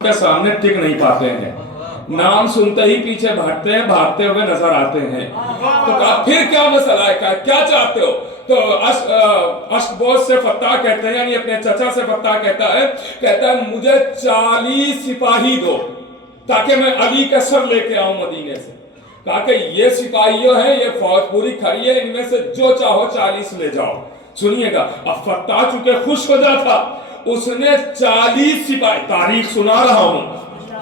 के सामने टिक नहीं पाते हैं, नाम सुनते ही पीछे भागते हैं, भागते हुए नजर आते हैं। तो कहा फिर क्या मसला है, क्या चाहते हो? तो अशबोस से फत्ता कहते हैं, यानी अपने चचा से फत्ता कहता है मुझे 40 सिपाही दो ताकि मैं अली का सर लेके आऊं मदीने से। कहा कि ये सिपाहियों हैं, ये फौज पूरी खड़ी है, इनमें से जो चाहो 40 ले जाओ। सुनिएगा, अब फत्ता चुके खुश हो जाता, उसने 40 सिपाही, तारीख सुना रहा हूं,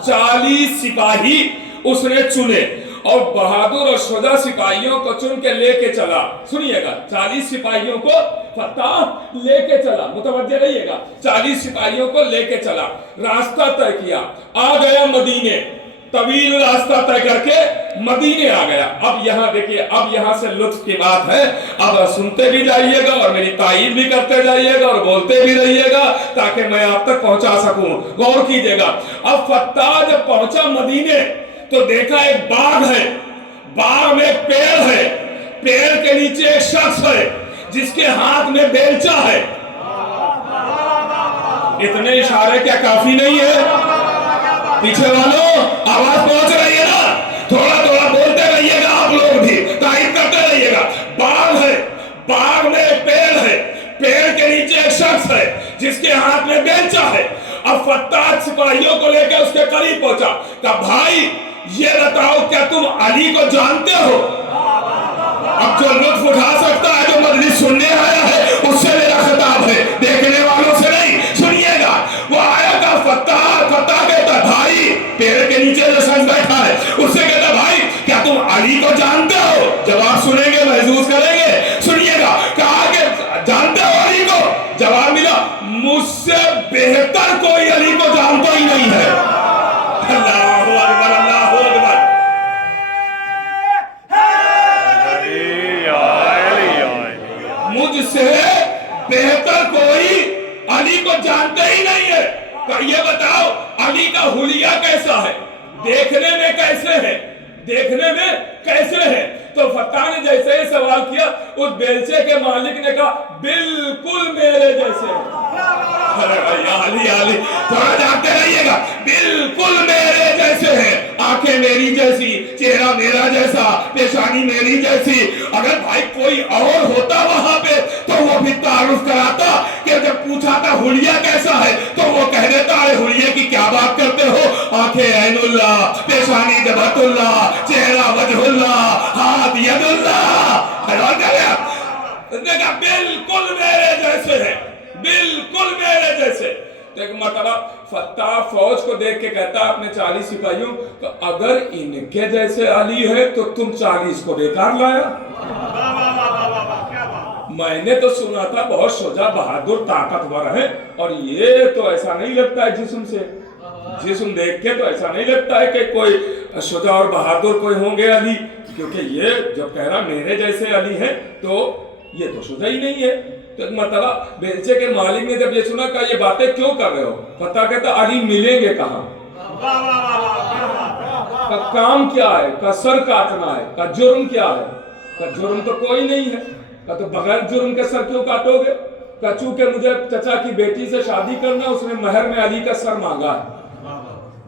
40 सिपाही उसने चुने और बहादुर और शुजा सिपाहियों को चुन के लेके चला। सुनिएगा, 40 सिपाहियों को फत्ता लेके चला, मुतवज्जे रहिएगा, 40 सिपाहियों को लेके चला, रास्ता तय किया, आ गया मदीने, तवील रास्ता तय करके मदीने आ गया। अब यहाँ देखिए, अब यहाँ से लुत्फ की बात है, अब सुनते भी जाइएगा और मेरी तारीफ भी करते जाइएगा और बोलते भी रहिएगा ताकि मैं आप तक पहुंचा सकूं। गौर कीजिएगा, अब फत्ता जब पहुंचा मदीने तो देखा एक बाग है, बाग में पेड़ है, पेड़ के नीचे एक शख्स है जिसके हाथ में बेलचा है। इतने इशारे क्या काफी नहीं है? पीछे वालों आवाज पहुंच रही है ना? थोड़ा थोड़ा बोलते रहिएगा, आप लोग भी तारीफ करते रहिएगा। बाग है, बाग में एक पेड़ है, पेड़ के नीचे एक शख्स है जिसके हाथ में बेलचा है। अब फत्ता सिपाहियों को लेकर उसके करीब पहुंचा, कहा भाई ये बताओ क्या तुम अली को जानते हो? अब जो लुत्फ उठा सकता है, जो मजलिस सुनने आया है, उससे मेरा खिताब है, देखने वालों से नहीं। सुनिएगा, वो आया का फत्ता कहता भाई, पेड़ के नीचे जो शख्स बैठा है उससे कहता भाई क्या तुम अली को जानते हो? जवाब सुनेंगे, महसूस करेंगे। सुनिएगा, कहा कि जानते हो अली को? जवाब मिला, मुझसे बेहतर कोई अली को जानता ही नहीं है। अल्लाहु अकबर, अल्लाहु अकबर। मुझसे बेहतर कोई अली को जानते ही नहीं है। ये बताओ अली का हुलिया कैसा है, देखने में कैसे है, देखने में कैसे है? तो फत्ता ने जैसे ही सवाल किया, उस बेलचे के मालिक ने कहा बिल्कुल मेरे जैसे है। अरे भैया अली अली थोड़ा जानते रहिएगा, बिल्कुल मेरे जैसे है, आंखें मेरी जैसी, चेहरा मेरा जैसा, पेशानी मेरी जैसी। अगर भाई कोई और होता वहां पे तो वो भी तारुफ कराता कि जब पूछा था हुलिया कैसा है तो वो कह देता है हुलिया की क्या बात करते हो, आंखें ऐनुल्लाह, पेशानी जबतुल्लाह, चेहरा वजहुल्लाह, हाथ यदुल्लाह। बिल्कुल मेरे जैसे है, बिल्कुल मेरे जैसे। तो एक मरतबा फत्ता फौज को देख के कहता अपने 40 सिपाहियों, तो अगर इनके जैसे अली है तो तुम 40 को बेकार लाया। मैंने तो सुना था बहुत शुजा बहादुर ताकतवर है, और ये तो ऐसा नहीं लगता है जिस्म से, जिस्म देख के तो ऐसा नहीं लगता है कि कोई शुजा और बहादुर कोई होंगे अली, क्योंकि ये जब कह रहा मेरे जैसे अली है तो ये तो शुजा ही नहीं है। तो मतलब बेलचे के मालिक ने जब ये सुना, कहा ये बातें क्यों कर रहे हो? पता कहता अली मिलेंगे कहाँ, का काम क्या है, का सर काटना है, का जुर्म क्या है? का जुर्म तो कोई नहीं है। का तो बगैर जुर्म के सर क्यों काटोगे? का चूंकि मुझे चचा की बेटी से शादी करना, उसने महर में अली का सर मांगा है,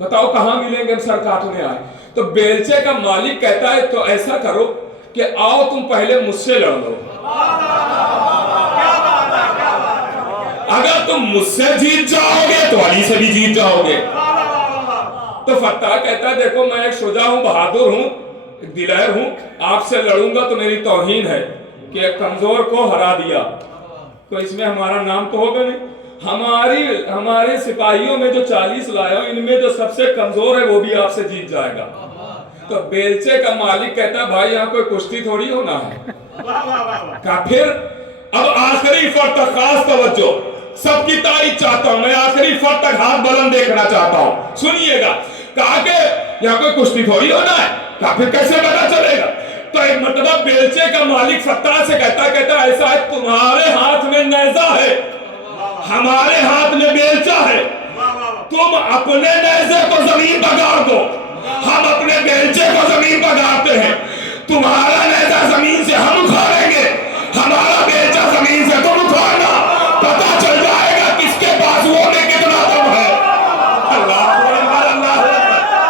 बताओ कहाँ मिलेंगे, हम सर काटने आए। तो बेलचे का मालिक कहता है तो ऐसा करो कि आओ तुम पहले मुझसे लड़ लो, अगर तुम मुझसे जीत जाओगे तो अली से भी जीत जाओगे। तो फत्ता कहता है देखो मैं एक शुजा हूं, बहादुर हूं, एक दिलेर हूं, आपसे लड़ूंगा तो मेरी तौहीन है कि कमजोर को हरा दिया, तो इसमें हमारा नाम तो होगा नहीं। हमारे सिपाहियों में जो 40 लाया हूं, इनमें जो सबसे कमजोर है वो भी आपसे जीत जाएगा। तो बेलचे का मालिक कहता है भाई यहाँ कोई कुश्ती थोड़ी होना है। का फिर अब आखिरी फर्द तक खास तवज्जो, सबकी तारीफ चाहता हूं मैं, आखिरी फर्द तक हाथ बुलंद देखना चाहता हूं। सुनिएगा, कहा कि यहाँ कोई कुश्ती थोड़ी होना है। कहा फिर कैसे पता चलेगा? तो एक मतलब बेलचे का मालिक फत्ता से कहता ऐसा है, तुम्हारे हाथ में नेजा है, हमारे हाथ में बेलचा है, तुम अपने नेजे को जमीन पर गाड़ दो, हम अपने बेलचे को जमीन पर गाड़ते हैं। तुम्हारा